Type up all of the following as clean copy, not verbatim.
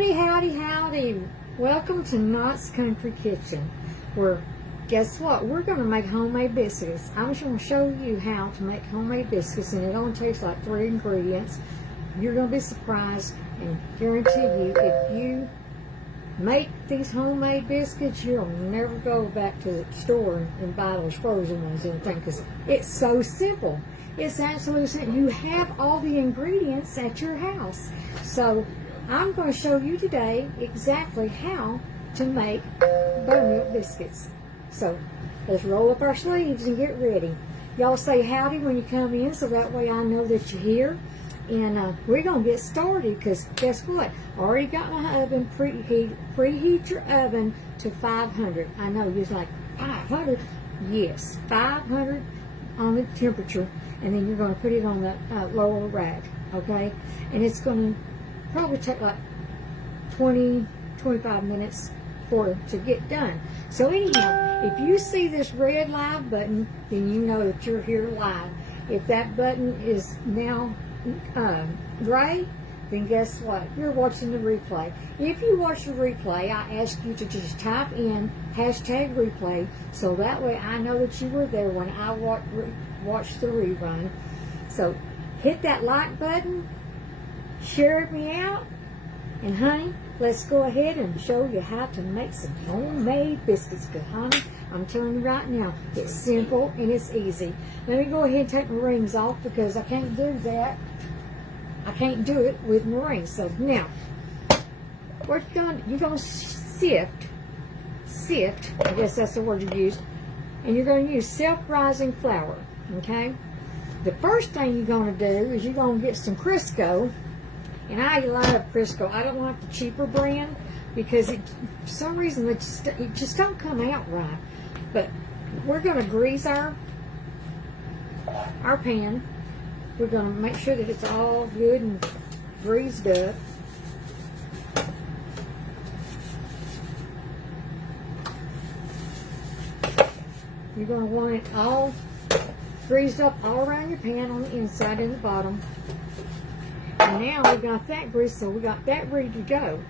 Howdy, howdy, howdy. Welcome to Knott's Country Kitchen, where, guess what? We're going to make homemade biscuits. I'm just going to show you how to make homemade biscuits, and it only takes like 3 ingredients. You're going to be surprised, and guarantee you, if you make these homemade biscuits, you'll never go back to the store and buy those frozen ones and everything, because it's so simple. It's absolutely simple. You have all the ingredients at your house. So I'm going to show you today exactly how to make buttermilk biscuits. So let's roll up our sleeves and get ready. Y'all say howdy when you come in, so that way I know that you're here. And we're going to get started, because guess what? I already got my oven preheat your oven to 500. I know you're like, 500? Yes, 500 on the temperature. And then you're going to put it on the lower rack, okay? And it's going to probably take like 20-25 minutes for it to get done. So anyhow, if you see this red live button, then you know that you're here live. If that button is now gray, then guess what? You're watching the replay. If you watch the replay, I ask you to just type in #replay, so that way I know that you were there when I watch the rerun. So hit that like button, share me out, and honey, let's go ahead and show you how to make some homemade biscuits. Because honey, I'm telling you right now, it's simple and it's easy. Let me go ahead and take my rings off, because I can't do that. I can't do it with my rings. So now, what you're going to sift, I guess that's the word you use, and you're going to use self-rising flour, okay? The first thing you're going to do is you're going to get some Crisco, and I love Crisco. I don't like the cheaper brand, because for some reason it just don't come out right. But we're going to grease our pan. We're going to make sure that it's all good and greased up. You're going to want it all greased up all around your pan, on the inside and the bottom. And now we got that grease, so we got that ready to go.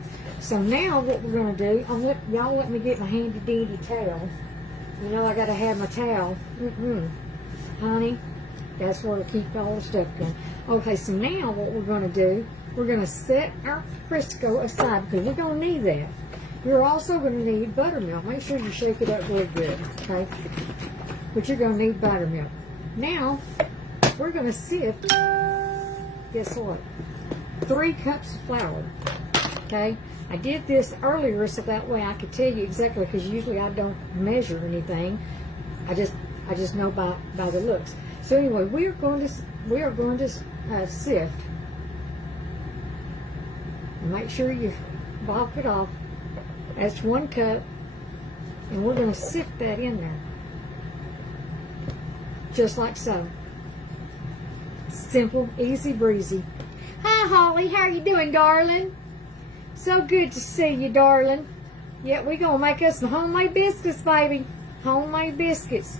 So now what we're going to do, y'all let me get my handy dandy towel. You know I got to have my towel. Honey, that's where to keep all the stuff going. Okay, so now what we're going to do, we're going to set our Crisco aside, because we're going to need that. You're also going to need buttermilk. Make sure you shake it up real good, okay? But you're going to need buttermilk. Now, we're going to sift, guess what? 3 cups of flour, okay? I did this earlier so that way I could tell you exactly, because usually I don't measure anything. I just know by the looks. So anyway, we are going to sift. Make sure you bop it off. That's 1 cup, and we're going to sift that in there, just like so. Simple, easy breezy. Hi Holly, how are you doing, darling? So good to see you, darling. Yeah, we're going to make us some homemade biscuits, baby. Homemade biscuits.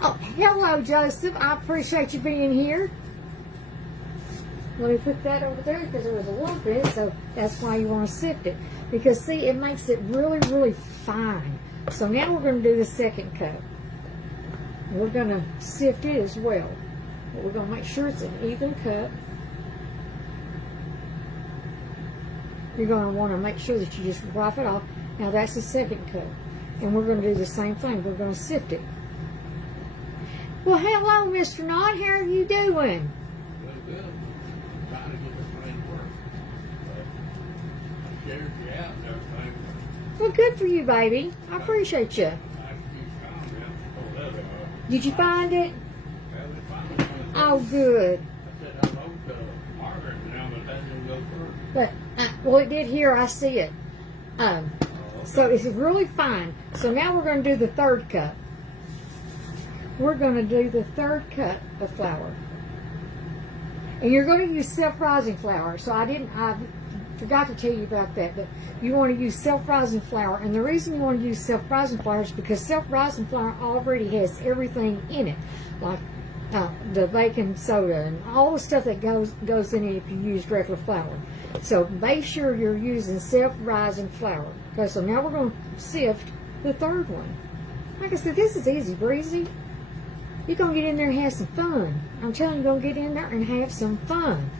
Oh, hello, Joseph. I appreciate you being here. Let me put that over there, because there was a little bit, so that's why you want to sift it. Because, see, it makes it really, really fine. So now we're going to do the 2nd cup. We're going to sift it as well. But we're going to make sure it's an even cup. You're going to want to make sure that you just wipe it off. Now that's the 2nd cup. And we're going to do the same thing. We're going to sift it. Well, hello, Mr. Knott. How are you doing? Good. Trying to get the thing work. I shared you out and everything. Well, good for you, baby. I appreciate you. Did you find it? Oh, good. I said hello to Margaret now, but that didn't go through. But well, it did here. I see it. Okay. So it's really fine. So now we're going to do the 3rd cup. We're going to do the 3rd cup of flour. And you're going to use self-rising flour. So I forgot to tell you about that, but you want to use self-rising flour. And the reason you want to use self-rising flour is because self-rising flour already has everything in it, like the baking soda and all the stuff that goes in it if you use regular flour. So make sure you're using self-rising flour. Okay, so now we're going to sift the third one. Like I said, this is easy breezy. You're going to get in there and have some fun. I'm telling you, you're going to get in there and have some fun.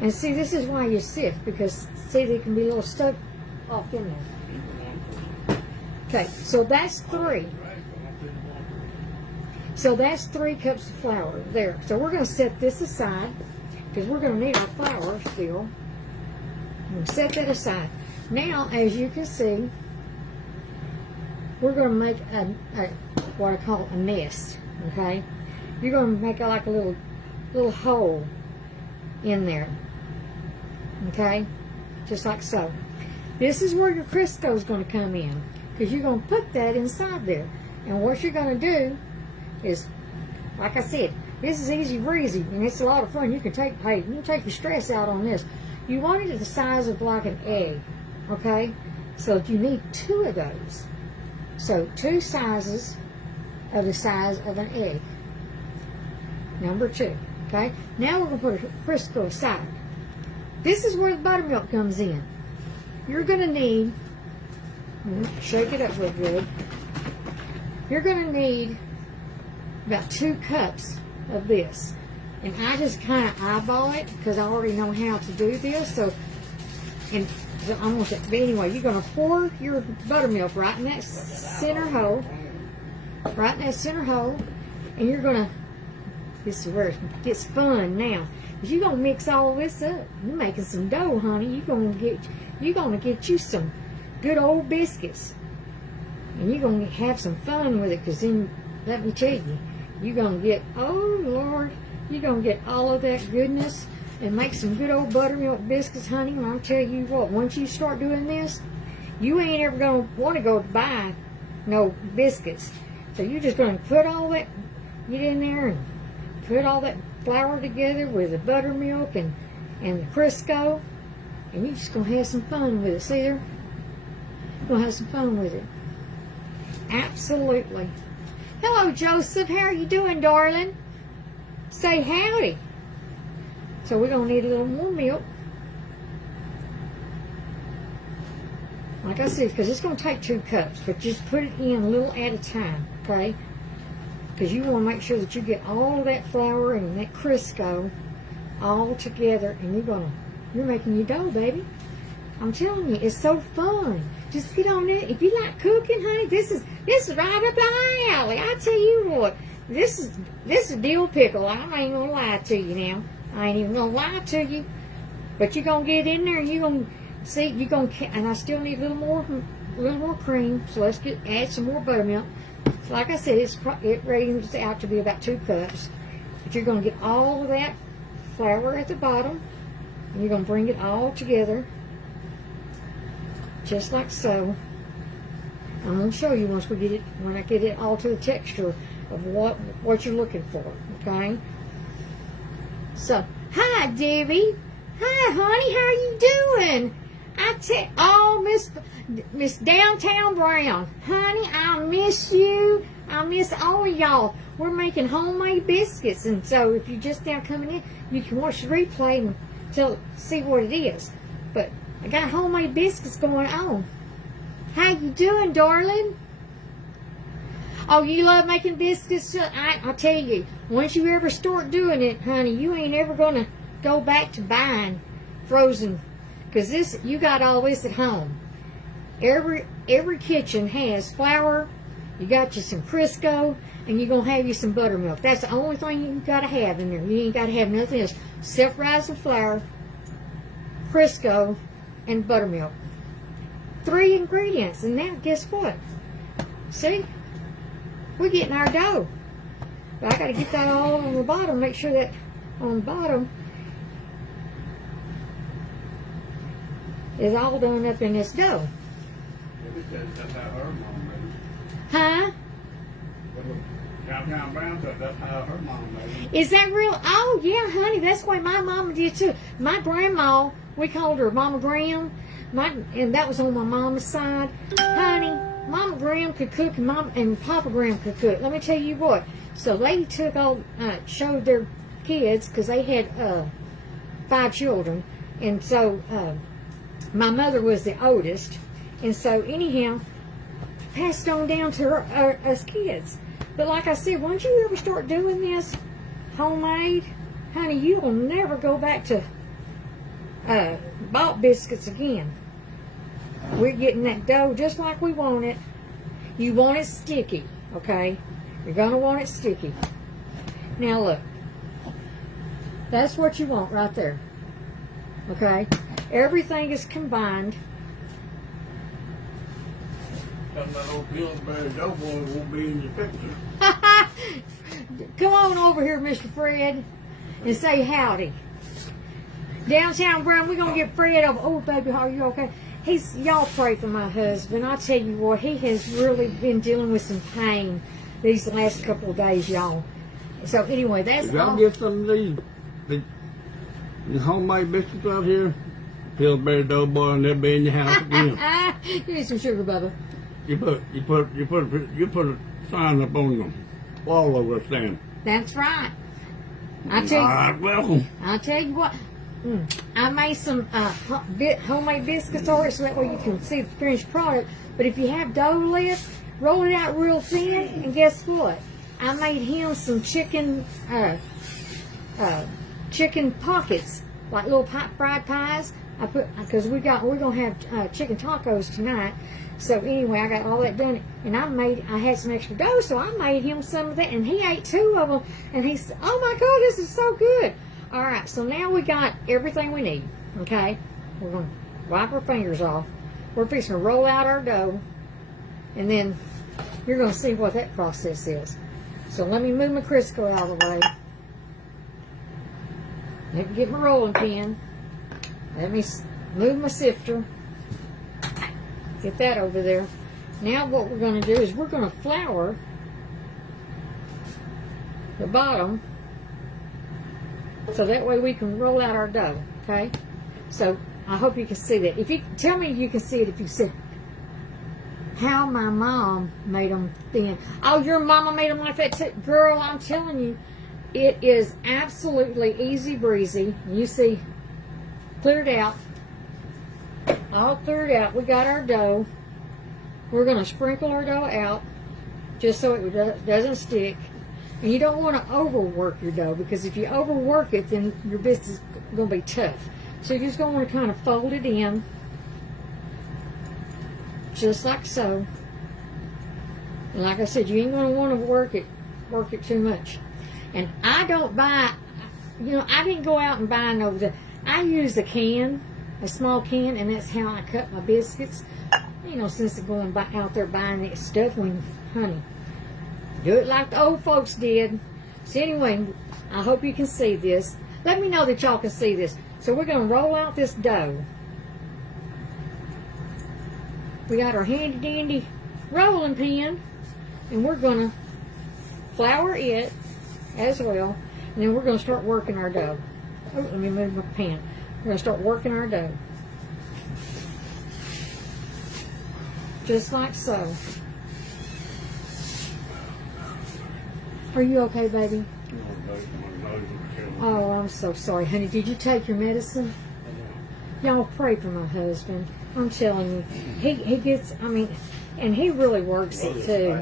And see, this is why you sift, because see, they can be a little stuck off in there. Okay, so that's 3. So that's 3 cups of flour there. So we're going to set this aside, because we're going to need our flour still. We'll set that aside. Now, as you can see, we're going to make a what I call a nest. Okay, you're going to make like a little hole in there. Okay, just like so. This is where your Crisco is going to come in, because you're going to put that inside there. And what you're going to do is, like I said, this is easy breezy, and it's a lot of fun. You can take your stress out on this. You want it the size of like an egg, okay? So you need 2 of those. So 2 sizes of the size of an egg. Number 2, okay? Now we're going to put a Crisco aside. This is where the buttermilk comes in. You're going to need, shake it up real good. You're going to need about 2 cups of this. And I just kind of eyeball it because I already know how to do this. So but anyway, you're going to pour your buttermilk right in that center hole. Right in that center hole. And you're going to, this is where it gets fun now. Because you're going to mix all this up. You're making some dough, honey. You're going to get you some good old biscuits. And you're going to have some fun with it, because then, let me tell you, you're going to get, oh Lord, you're going to get all of that goodness and make some good old buttermilk biscuits, honey. And I'll tell you what, once you start doing this, you ain't ever going to want to go buy no biscuits. So you're just going to put all that, get in there and put all that flour together with the buttermilk and the Crisco, and you're just going to have some fun with it. See there? You're going to have some fun with it. Absolutely. Hello, Joseph. How are you doing, darling? Say howdy. So we're going to need a little more milk. Like I said, because it's going to take 2 cups, but just put it in a little at a time, okay? Because you want to make sure that you get all of that flour and that Crisco all together, and you're making your dough, baby. I'm telling you, it's so fun. Just get on it. If you like cooking, honey, this is right up our alley. I tell you what, this is dill pickle. I ain't gonna lie to you now. I ain't even gonna lie to you. But you're gonna get in there and you're gonna see. And I still need a little more cream. So let's add some more buttermilk. So like I said, it ranges out to be about 2 cups. But you're gonna get all of that flour at the bottom, and you're gonna bring it all together. Just like so. I'm going to show you once when I get it all to the texture of what you're looking for, okay? So, hi, Debbie. Hi, honey, how you doing? Miss Downtown Brown. Honey, I miss you. I miss all of y'all. We're making homemade biscuits, and so if you're just now coming in, you can watch the replay and see what it is. But I got homemade biscuits going on. How you doing, darling? Oh, you love making biscuits? I tell you, once you ever start doing it, honey, you ain't ever going to go back to buying frozen. Because you got all this at home. Every kitchen has flour. You got you some Crisco, and you're going to have you some buttermilk. That's the only thing you got to have in there. You ain't got to have nothing else. Self-rising flour, Crisco, and buttermilk. 3 ingredients, and now guess what? See, we're getting our dough. But I got to get that all on the bottom. Make sure that on the bottom is all done up in this dough. Huh? Downtown Brown said that's how her mom made it. Is that real? Oh yeah, honey, that's what my mama did too. My grandma, we called her Mama Graham, and that was on my mama's side. Honey, Mama Graham could cook and Papa Graham could cook. Let me tell you what. So lady took showed their kids, because they had 5 children, and so my mother was the oldest, and so anyhow passed on down to us kids. But like I said, once you ever start doing this homemade, honey, you will never go back to bought biscuits again. We're getting that dough just like we want it. You want it sticky, okay? You're gonna want it sticky. Now look, that's what you want right there, okay? Everything is combined. That old Pillsbury Doughboy won't be in the picture. Come on over here, Mr. Fred, and say howdy. Downtown Brown, we're gonna get Fred over. Oh, baby, are you okay? Y'all pray for my husband. I tell you what, he has really been dealing with some pain these last couple of days, y'all. So anyway, that's all. Y'all get some of these homemade biscuits out here. Pillsbury Doughboy, and they'll be in your house again. You need some sugar, Bubba. You put a sign up on the wall over the stand. That's right. I tell you. All right, welcome. I'll tell you what. I made some homemade biscuits over it so that way you can see the finished product. But if you have dough left, roll it out real thin, and guess what? I made him some chicken pockets, like little fried pies. Because we're gonna have chicken tacos tonight. So anyway, I got all that done, and I had some extra dough, so I made him some of that, and he ate 2 of them, and he said, "Oh my God, this is so good!" All right, so now we got everything we need. Okay, we're gonna wipe our fingers off. We're fixing to roll out our dough, and then you're gonna see what that process is. So let me move my Crisco out of the way. Let me get my rolling pin. Let me move my sifter. Get that over there. Now what we're going to do is we're going to flour the bottom so that way we can roll out our dough, okay? So I hope you can see that. If you tell me you can see it, if you see how my mom made them thin. Oh, your mama made them like that too. Girl, I'm telling you, it is absolutely easy breezy. You see, cleared out. All cleared out. We got our dough. We're going to sprinkle our dough out just so it doesn't stick. And you don't want to overwork your dough, because if you overwork it, then your biscuit is going to be tough. So you're just going to want to kind of fold it in, just like so. And like I said, you ain't going to want to work it too much. And I don't buy, I didn't go out and buy I use a can, a small can, and that's how I cut my biscuits. Since they're going out there buying that stuff, honey, do it like the old folks did. So anyway, I hope you can see this. Let me know that y'all can see this. So we're going to roll out this dough. We got our handy dandy rolling pin, and we're going to flour it as well, and then we're going to start working our dough. Oh, let me move my pan. We're going to start working our dough. Just like so. Are you okay, baby? Oh, I'm so sorry, honey. Did you take your medicine? Y'all pray for my husband. I'm telling you, he gets, and he really works it too.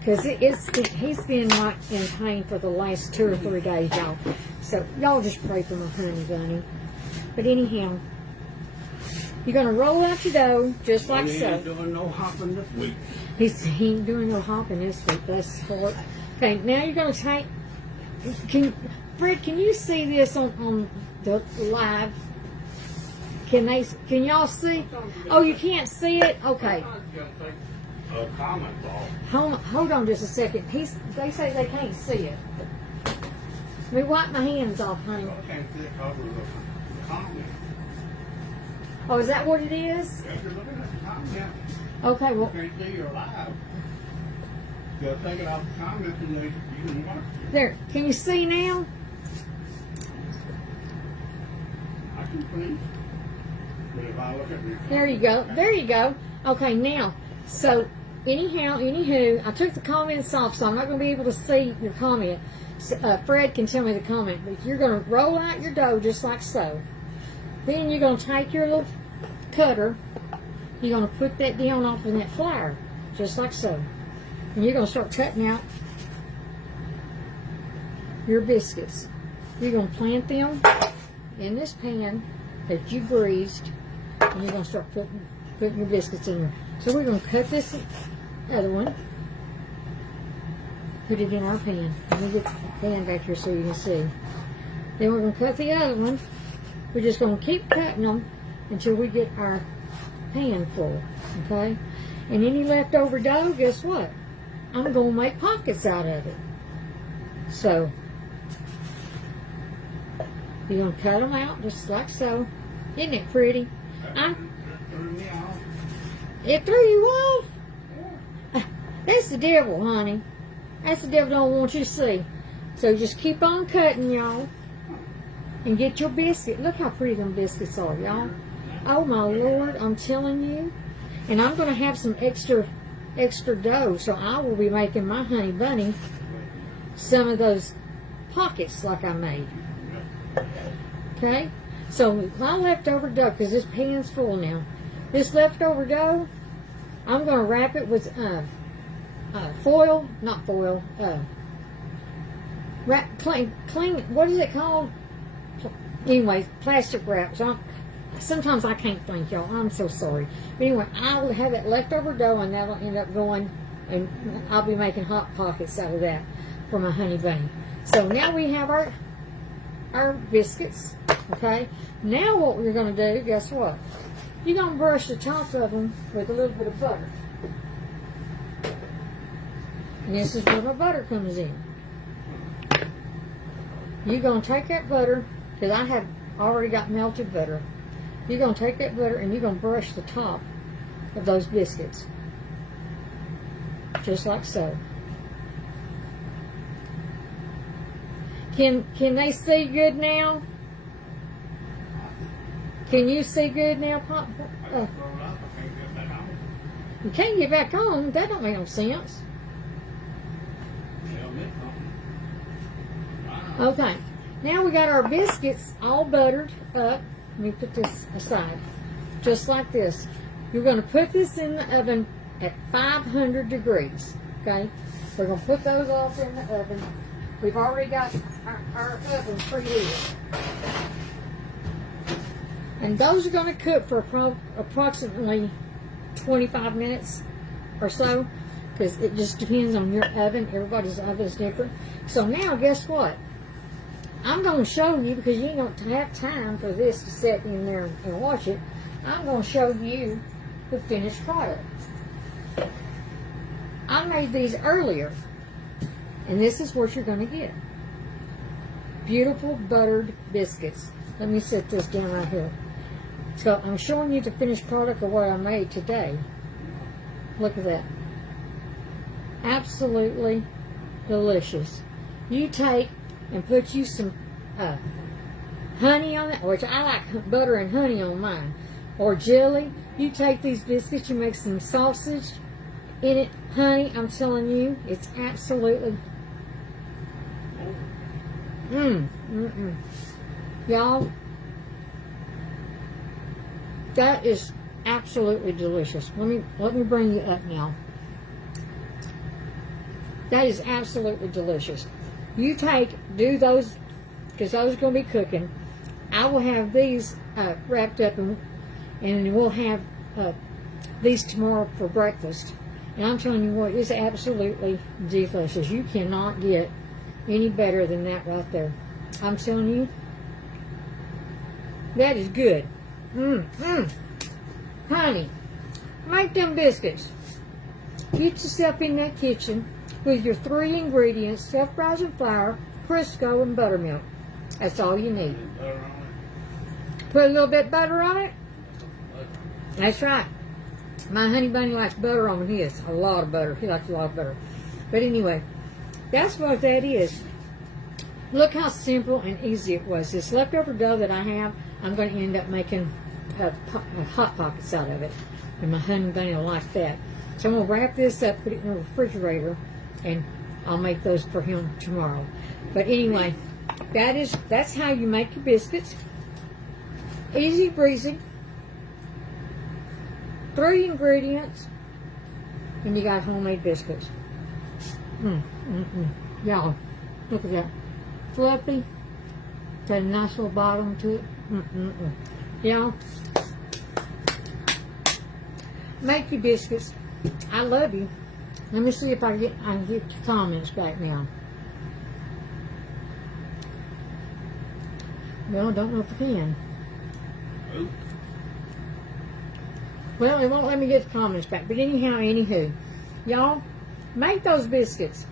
Because he's been like in pain for the last 2 or 3 days, y'all. So y'all just pray for my honey bunny. But anyhow, you're going to roll out your dough just like so. He ain't doing no hopping this week. He ain't doing no hopping this week. That's short. Okay, now you're going to take, Fred, can you see this on the live? Can y'all see? Oh, you can't see it? Okay. Hold on just a second. They say they can't see it. Let me wipe my hands off, honey. Oh, is that what it is? Okay, well. Can't see your live. You'll take it off the comments and you can watch it. There, can you see now? I can see. But if I look at your There you go. There you go. Okay, now, So, anyhow, anywho, I took the comments off, so I'm not going to be able to see your comment. Fred can tell me the comment, but you're going to roll out your dough just like so. Then you're going to take your little cutter, you're going to put that down off in that flour, just like so. And you're going to start cutting out your biscuits. You're going to plant them in this pan that you greased, and you're going to start putting your biscuits in there. So we're going to cut this other one, put it in our pan. Let me get the pan back here so you can see. Then we're going to cut the other one. We're just going to keep cutting them until we get our pan full, okay? And any leftover dough, guess what? I'm going to make pockets out of it. So, you're going to cut them out just like so. Isn't it pretty? It threw you off? That's the devil, honey. That's the devil don't want you to see. So just keep on cutting, y'all. And get your biscuit. Look how pretty them biscuits are, y'all. Oh, my Lord, I'm telling you. And I'm going to have some extra dough, so I will be making my honey bunny some of those pockets like I made. Okay? So my leftover dough, because this pan's full now. This leftover dough, I'm going to wrap it with foil, not foil, clean, what is it called? Anyway, plastic wrap. So sometimes I can't think, y'all. I'm so sorry. But anyway, I will have that leftover dough, and that'll end up going, and I'll be making hot pockets out of that for my honey bunny. So now we have our biscuits, okay? Now what we're going to do, guess what? You're going to brush the top of them with a little bit of butter. And this is where my butter comes in. You're going to take that butter, because I have already got melted butter. You're going to take that butter and you're going to brush the top of those biscuits. Just like so. Can they see good now? Can you see good now, Pop? You can't get back on. That don't make no sense. Okay. Now we got our biscuits all buttered up. Let me put this aside. Just like this. You're going to put this in the oven at 500 degrees. Okay? We're going to put those off in the oven. We've already got our oven preheated. And those are going to cook for approximately 25 minutes or so, because it just depends on your oven. Everybody's oven is different. So now, guess what? I'm going to show you, because you don't have time for this to sit in there and watch it. I'm going to show you the finished product. I made these earlier, and this is what you're going to get. Beautiful buttered biscuits. Let me set this down right here. So I'm showing you the finished product of what I made today. Look at that. Absolutely delicious. You take and put you some honey on it, which I like butter and honey on mine, or jelly. You take these biscuits, you make some sausage in it, honey. I'm telling you, it's absolutely y'all, that is absolutely delicious. Let me bring you up now. That is absolutely delicious. You do those, because those are going to be cooking. I will have these wrapped up, and we'll have these tomorrow for breakfast. And I'm telling you what, it's absolutely delicious. You cannot get any better than that right there. I'm telling you, that is good. Honey, make them biscuits. Get yourself in that kitchen with your 3 ingredients: self-rising flour, Crisco, and buttermilk. That's all you need. Put a little bit of butter on it. That's right. My honey bunny likes butter on his. A lot of butter. He likes a lot of butter. But anyway, that's what that is. Look how simple and easy it was. This leftover dough that I have, I'm going to end up making hot pockets out of it. And my honey bunny will like that. So I'm going to wrap this up, put it in the refrigerator, and I'll make those for him tomorrow. But anyway, that's how you make your biscuits. Easy breezy. 3 ingredients, and you got homemade biscuits. Y'all, look at that. Fluffy. Got a nice little bottom to it. Y'all, make your biscuits. I love you. Let me see if I can get your comments back now. Well, I don't know if I can. Well, it won't let me get the comments back. But anyhow, anywho, y'all, make those biscuits.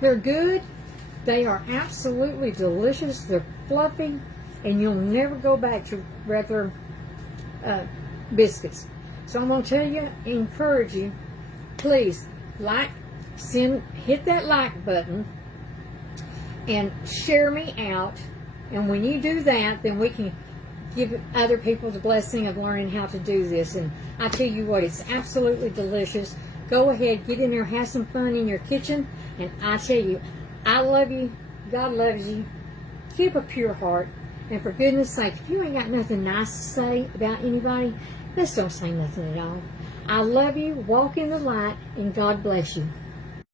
They're good. They are absolutely delicious. They're fluffy, and you'll never go back to regular biscuits. So I'm going to tell you, encourage you, please hit that like button and share me out. And when you do that, then we can give other people the blessing of learning how to do this. And I tell you what, it's absolutely delicious. Go ahead, get in there, have some fun in your kitchen. And I tell you, I love you. God loves you. Keep a pure heart. And for goodness sake, if you ain't got nothing nice to say about anybody, just don't say nothing at all. I love you. Walk in the light, and God bless you.